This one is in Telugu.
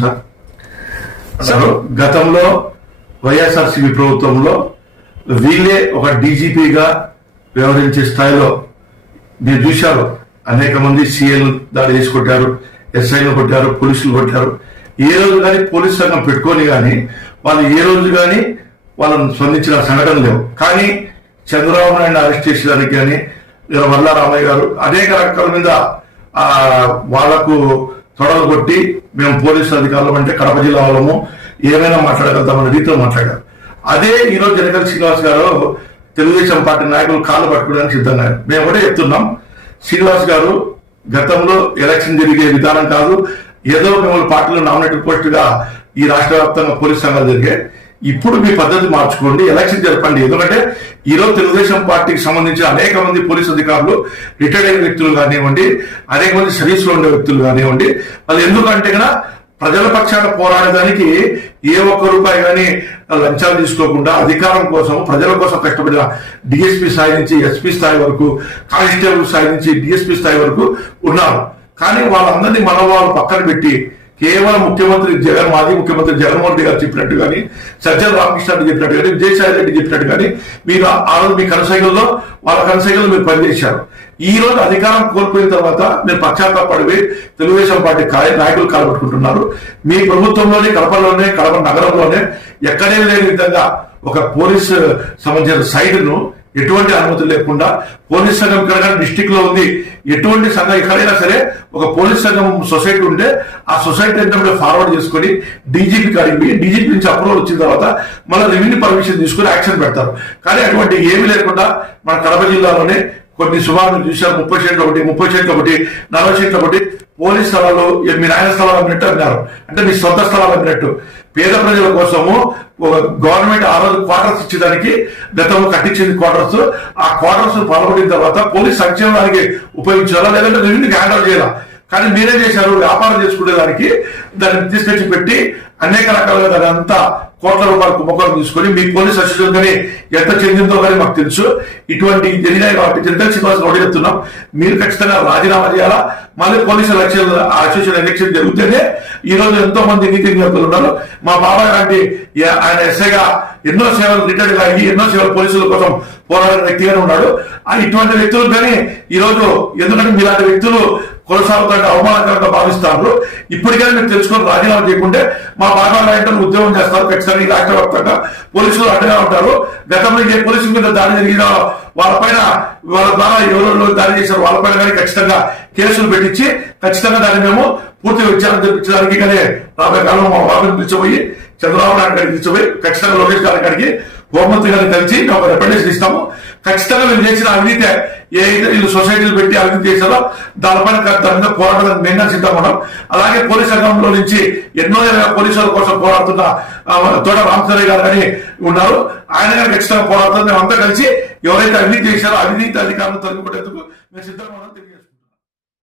సార్. గతంలో వైఎస్ఆర్సీపీ ప్రభుత్వంలో వీళ్ళే ఒక డీజీపీగా వ్యవహరించే స్థాయిలో మీరు చూశారు. అనేక మంది సీఎల్ దాడి చేసి కొట్టారు ఎస్ఐలు కొట్టారు పోలీసులు కొట్టారు. ఏ రోజు కానీ పోలీస్ సంఘం పెట్టుకొని కానీ వాళ్ళు ఏ రోజు కానీ వాళ్ళని స్పందించిన సంఘటన లేవు. కానీ చంద్రబాబు నాయుడు అరెస్ట్ చేసేదానికి కానీ వల్ల రామయ్య గారు అనేక రకాల మీద ఆ వాళ్ళకు తొడలు కొట్టి మేము పోలీసు అధికారులు అంటే కడప జిల్లా వాళ్ళము ఏమైనా మాట్లాడగలుగుతామన్న రీతిలో మాట్లాడారు. అదే ఈరోజు జనగల్ శ్రీనివాస్ గారు తెలుగుదేశం పార్టీ నాయకులు కాళ్ళు పట్టుకోవడానికి సిద్ధంగా మేము కూడా చెప్తున్నాం శ్రీనివాస్ గారు గతంలో ఎలక్షన్ జరిగే విధానం కాదు ఏదో మిమ్మల్ని పార్టీలో నామినేటెడ్ పోస్టుగా ఈ రాష్ట్ర వ్యాప్తంగా పోలీస్ సంఘాలు జరిగాయి. ఇప్పుడు మీ పద్ధతి మార్చుకోండి ఎలక్షన్ జరపండి. ఎందుకంటే ఈరోజు తెలుగుదేశం పార్టీకి సంబంధించిన అనేక మంది పోలీస్ అధికారులు రిటైర్డ్ అయిన వ్యక్తులు కానివ్వండి అనేక మంది సర్వీస్లో ఉండే వ్యక్తులు కానివ్వండి అది ఎందుకంటే కదా ప్రజల పక్షాన పోరాడడానికి ఏ ఒక్క రూపాయి కానీ లంచాలు తీసుకోకుండా అధికారం కోసం ప్రజల కోసం కష్టపడిన డిఎస్పీ స్థాయి నుంచి ఎస్పీ స్థాయి వరకు కానిస్టేబుల్ స్థాయి నుంచి డిఎస్పీ స్థాయి వరకు ఉన్నారు. కానీ వాళ్ళందరినీ మనవాళ్ళు పక్కన పెట్టి కేవలం ముఖ్యమంత్రి జగన్ మాజీ ముఖ్యమంత్రి జగన్మోహన్ రెడ్డి గారు చెప్పినట్టు కానీ సజ్జల రామకృష్ణ రెడ్డి చెప్పినట్టు కానీ విజయసాయి రెడ్డి చెప్పినట్టు కానీ మీరు ఆ- రోజు మీ కనసైకల్లో వాళ్ళ కనసైకల్లో మీరు పనిచేశారు. ఈ రోజు అధికారం కోల్పోయిన తర్వాత మీరు పశ్చాత్తాపడిపోయి తెలుగుదేశం పార్టీ కార్య నాయకులు కాలబెట్టుకుంటున్నారు. మీ ప్రభుత్వంలోనే కడపలోనే కడప నగరంలోనే ఎక్కడే లేని విధంగా ఒక పోలీస్ సంబంధించిన సైడ్ను ఎటువంటి అనుమతి లేకుండా పోలీస్ సంఘం ఇక్కడ డిస్టిక్లో ఉంది ఎటువంటి సంఘం ఎక్కడైనా సరే ఒక పోలీస్ సంఘం సొసైటీ ఉంటే ఆ సొసైటీ ఏంటంటే ఫార్వర్డ్ చేసుకొని డీజీపీ కాడికి డీజీపీ నుంచి అప్రూవల్ వచ్చిన తర్వాత మళ్ళీ రెవెన్యూ పర్మిషన్ తీసుకుని యాక్షన్ పెడతారు. కానీ అటువంటి ఏమీ లేకుండా మన కడప జిల్లాలోనే కొన్ని సుమారు చూశారు ముప్పై సెంట్లు ఒకటి ముప్పై సెంట్లు ఒకటి నలభై సెంట్లు ఒకటి పోలీస్ స్థలాలు ఏ మీ నాయన స్థలాలు అమ్మినట్టు అన్నారు. అంటే మీ సొంత స్థలాలు అమ్మినట్టు. పేద ప్రజల కోసము గవర్నమెంట్ ఆ రోజు క్వార్టర్స్ ఇచ్చేదానికి గతంలో కట్టించింది క్వార్టర్స్. ఆ క్వార్టర్స్ పాల్పడిన తర్వాత పోలీస్ సంక్షేమానికి ఉపయోగించాలా లేదంటే రెవెన్యూకి హ్యాండ్ చేయాలా? కానీ మీరే చేశారు వ్యాపారం చేసుకునే దానికి దాన్ని తీసుకొచ్చి పెట్టి అనేక రకాలుగా దాని అంతా కోట్ల రూపాయల కుంభకోణం తీసుకొని మీ పోలీస్ అసోసియేషన్ కానీ ఎంత చెందిందో కానీ మాకు తెలుసు. ఇటువంటి జరిగినాయి కాబట్టి జనరల్ శ్రీనివాస్ గౌడ్ చెప్తున్నాం. మీరు ఖచ్చితంగా రాజీనామా చేయాలా? మళ్ళీ పోలీస్ ఎలక్షన్ అసోసియేషన్ ఎలక్షన్ జరిగితేనే ఈ రోజు ఎంతో మంది నీతి నిపుణులు ఉన్నారు మా బాబాయ్ లాంటి ఆయన ఎస్ఐగా ఎన్నో సేవలు రిటైర్డ్ అయ్యి ఎన్నో సేవలు పోలీసుల కోసం పోరాడిన వ్యక్తిగానే ఉన్నాడు. ఆ ఇటువంటి వ్యక్తులు కానీ ఈ రోజు ఎందుకంటే మీలాంటి వ్యక్తులు కొనసాగుతుంటే అవమానకరంగా భావిస్తారు. ఇప్పటికైనా మీరు తెలుసుకొని రాజీనామా చేయకుంటే మా బాగా లాంటి ఉద్యోగం చేస్తారు ఖచ్చితంగా రాష్ట్ర వ్యాప్తంగా. పోలీసులు అడ్డగా ఉంటారు. గతంలో ఏ పోలీసుల మీద దాడి జరిగిన వాళ్ళపైన వాళ్ళ ద్వారా ఎవరెవరు దాడి చేశారు వాళ్ళపైన కానీ ఖచ్చితంగా కేసులు పెట్టించి ఖచ్చితంగా దాన్ని మేము పూర్తిగా విచారణ జరిపించడానికి కానీ రాబోయే కాలంలో మా బాబాని పిలిచిపోయి చంద్రబాబు నాయుడు గారికి తీసుకుపోయి ఖచ్చితంగా లోకేష్ గారి గారికి హోంమంత్రి గారిని కలిసి మేము ఒక రిప్రజెంటేషన్ ఇస్తాము. ఖచ్చితంగా మేము చేసిన అవినీతి ఏ వీళ్ళు సొసైటీలు పెట్టి అవినీతి చేశారో దానిపైన దాని మీద పోరాడడానికి మేము కానీ సిద్ధం ఉన్నాం అలాగే పోలీస్ రంగంలో నుంచి ఎన్నో పోలీసుల కోసం పోరాడుతున్న తోట రామచంద్రయ్య గారు అని ఉన్నారు. ఆయన గారు ఖచ్చితంగా పోరాడుతున్నారు మేమంతా కలిసి ఎవరైతే అవినీతి చేశారో అవినీతి అధికారులు తొలగిపోయేందుకు మేము సిద్ధంగా ఉన్నాం